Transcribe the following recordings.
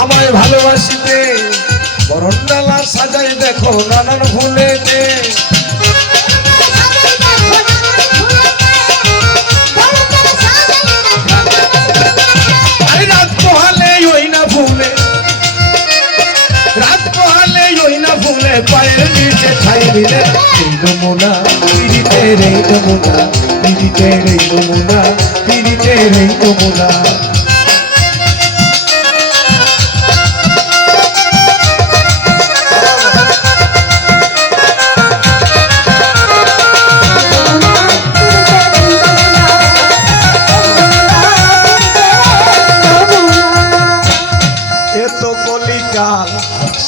আমায় ভালোবাসিতে বরণডালা সাজাই দেখো নানান ফুলেতে। রাত পোহালে ওই না ফুলে, রাত পোহালে ওই না ফুলে পায়ের নিচে ঠাই দিলে এই নমুনা পীড়িতের এই নমুনা, পীড়িতের এই নমুনা, পীড়িতের এই নমুনা।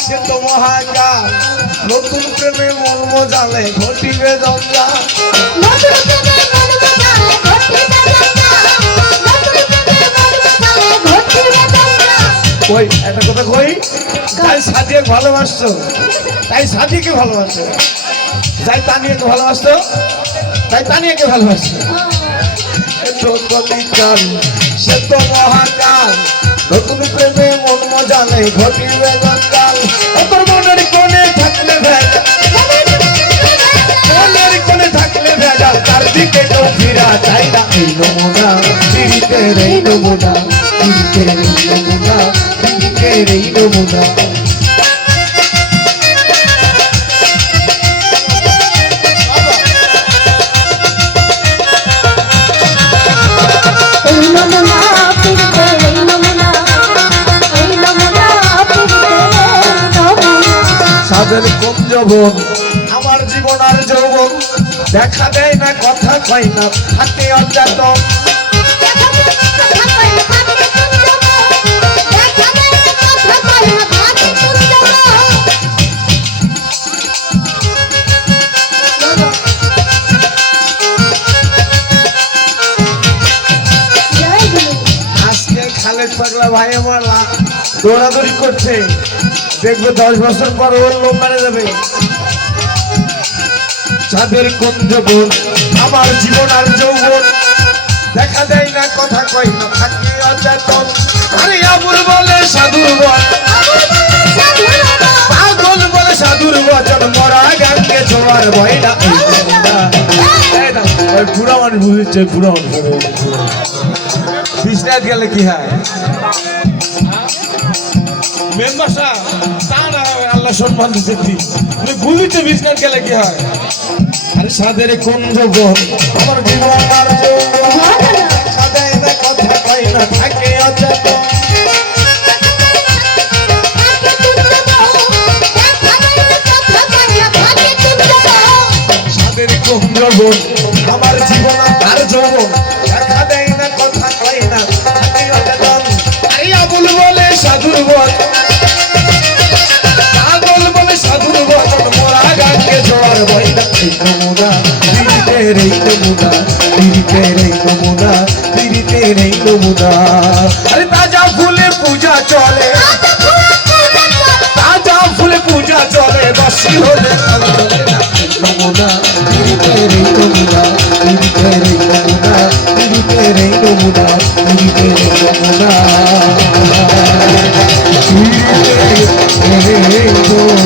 সে তো মহাকাল, নতুন প্রেমে মন মজালে ঘটিবে জঞ্জাল। ওই একটা কথা কই, তাই সাদিয়াকে ভালোবাসতো, তাই সাদিয়াকে ভালোবাসতো, যাই তানিয়াকে ভালোবাসতো, তাই তানিয়াকে ভালোবাসতো। তো কলিকাল সে তো মহাকাল, নতুন প্রেমে মন মজালে ঘটিবে জঞ্জাল। তোর মনের কোণে থাকলে ভেজাল, মনের কোণে থাকলে ভেজাল, তার দিকে তো ফিরা চাই না। এই নমুনা পীড়িতের এই নমুনা, পীড়িতের এই নমুনা, পীড়িতের এই নমুনা। সাদের কোন যৌবন আমার জীবন আর যৌবন, দেখা দেয় না কথা কয় না থাকে অজাতন। আজকে খালেদ পাগলা ভাই আমার দৌড়াদৌড়ি করছে, দেখবে 10 বছর পর ওর লোক মেরে যাবে। চাঁদের কোন যৌবন আমার জীবন আর যৌবন, দেখা দেয় না কথা কয় না থাকে অচেতন। আরে আবুল বলে সাধুর বচন, পাগল বলে সাধুর বচন, মরা গানকে ছোঁয়ার ভয় না। বুড়া মানুষ বুঝছে, বুড়া মানুষ বিছনায় গেলে কি হয় মেম্বার সাহেব, তা না আল্লাহ সম্মান দিচ্ছে, তুমি বুঝিতে বিছনায় গেলে কি হয়। আরে সাদের কোন যৌবন আমার জীবন আর যৌবন, দেখা দেয় না কথা কয় না থাকে অচেতন। সাদের কোন যৌবন আমার জীবন আর যৌবন, দেখা দেয় না কথা কয় না থাকে অচেতন। আরে আবুল বলে সাধুর বচন, পাগল বলে সাধুর বচন, মোরা গানকে ছোঁয়ার ভয় না। এই নমুনা পীড়িতের এই নমুনা, পীড়িতের এই নমুনা, পীড়িতের এই নমুনা। আরে তাজা ফুলে পূজা চলে, তাজা ফুলে পূজা চলে, বাসি হলে নমুনা পীড়িতের এই নমুনা, পীড়িতের এই নমুনা, পীড়িতের এই নমুনা, পীড়িতের এই নমুনা, পীড়িতের এই নমুনা।